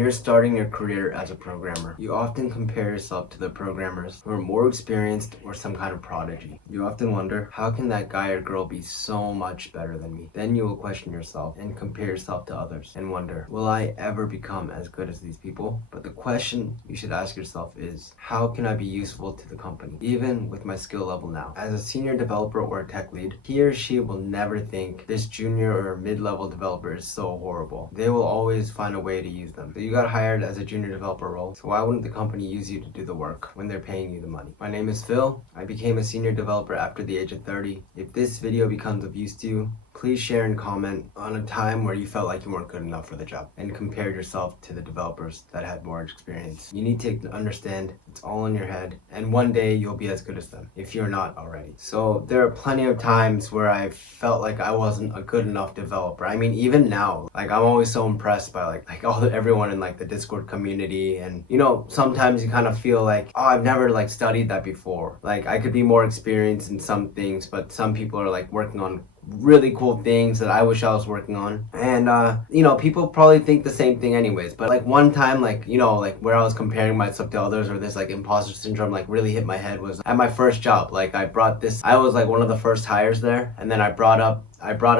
you're starting your career as a programmer, you often compare yourself to the programmers who are more experienced or some kind of prodigy. You often wonder, how can that guy or girl be so much better than me? Then you will question yourself and compare yourself to others and wonder, will I ever become as good as these people? But the question you should ask yourself is, how can I be useful to the company, even with my skill level now? As a senior developer or a tech lead, he or she will never think this junior or mid-level developer is so horrible. They will always find a way to use them. So you got hired as a junior developer role, so why wouldn't the company use you to do the work when they're paying you the money? My name is Phil. I became a senior developer after the age of 30. If this video becomes of use to you, please share and comment on a time where you felt like you weren't good enough for the job and compared yourself to the developers that had more experience. You need to understand it's all in your head, and one day you'll be as good as them if you're not already. So there are plenty of times where I felt like I wasn't a good enough developer. I mean, even now, like I'm always so impressed by everyone in like the Discord community, and you know, sometimes you kind of feel like, oh, I've never like studied that before. Like I could be more experienced in some things, but some people are like working on really cool things that I wish I was working on. And you know, people probably think the same thing anyways, but like one time, like, you know, like where I was comparing myself to others, or this like imposter syndrome like really hit my head, was at my first job. Like I was like one of the first hires there, and then I brought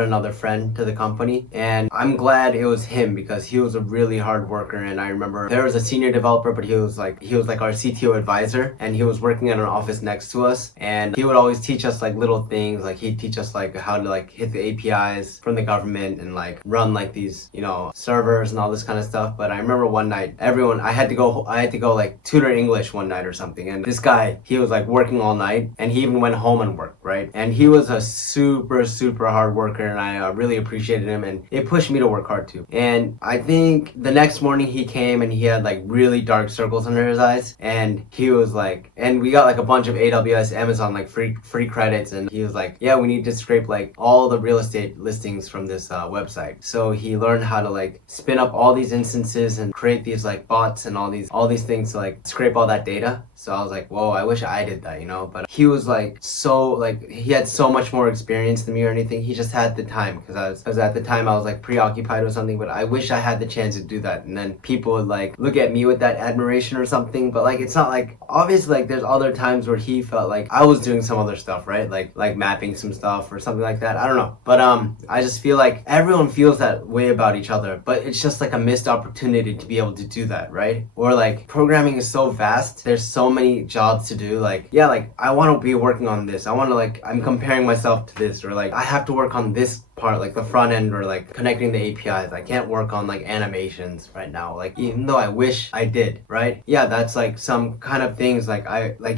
another friend to the company, and I'm glad it was him because he was a really hard worker. And I remember there was a senior developer, but he was like our CTO advisor, and he was working at an office next to us, and he would always teach us like little things. Like he'd teach us like how to like hit the APIs from the government and like run like these, you know, servers and all this kind of stuff. But I remember one night, I had to go like tutor English one night or something, and this guy, he was like working all night, and he even went home and worked, right? And he was a super hard worker, and I really appreciated him, and it pushed me to work hard too. And I think the next morning he came and he had like really dark circles under his eyes, and he was like, and we got like a bunch of AWS, Amazon like free credits, and he was like, yeah, we need to scrape like all the real estate listings from this website. So he learned how to like spin up all these instances and create these like bots and all these things to like scrape all that data. So I was like, whoa, I wish I did that, you know? But he was like, so like, he had so much more experience than me or anything. He just had the time, because at the time I was like preoccupied with something. But I wish I had the chance to do that, and then people would like look at me with that admiration or something. But like, it's not like, obviously like there's other times where he felt like I was doing some other stuff, right? Like mapping some stuff or something like that. I don't know. But I just feel like everyone feels that way about each other, but it's just like a missed opportunity to be able to do that, right? Or like, programming is so vast, there's so many jobs to do. Like, yeah, like I want to be working on this, I want to like, I'm comparing myself to this, or like I have to work on this part, like the front end, or like connecting the APIs. I can't work on like animations right now, like even though I wish I did, right? Yeah, that's like some kind of things like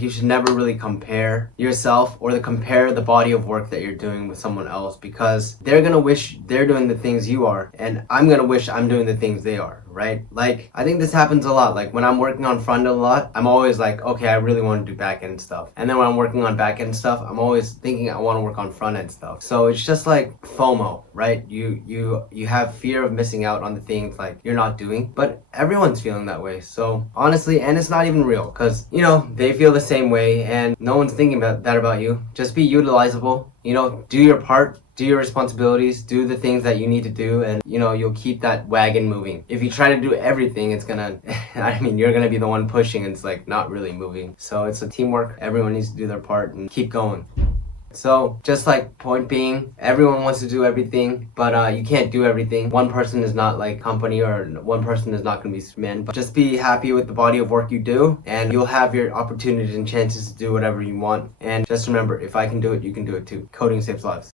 you should never really compare yourself or compare the body of work that you're doing with someone else, because they're gonna wish they're doing the things you are, and I'm gonna wish I'm doing the things they are, right? Like I think this happens a lot. Like when I'm working on front end a lot, I'm always like, okay, I really want to do back end stuff, and then when I'm working on back end stuff, I'm always thinking I want to work on front end stuff. So it's just like FOMO, right? You have fear of missing out on the things like you're not doing, but everyone's feeling that way. So honestly, and it's not even real, because you know, they feel the same way, and no one's thinking about that about you. Just be utilizable, you know, do your part, do your responsibilities, do the things that you need to do, and you know, you'll keep that wagon moving. If you try to do everything, it's gonna I mean, you're gonna be the one pushing, and it's like not really moving. So it's a teamwork. Everyone needs to do their part and keep going. So just like, point being, everyone wants to do everything, but you can't do everything. One person is not like company, or one person is not going to be Superman. But just be happy with the body of work you do, and you'll have your opportunities and chances to do whatever you want. And just remember, if I can do it, you can do it too. Coding saves lives.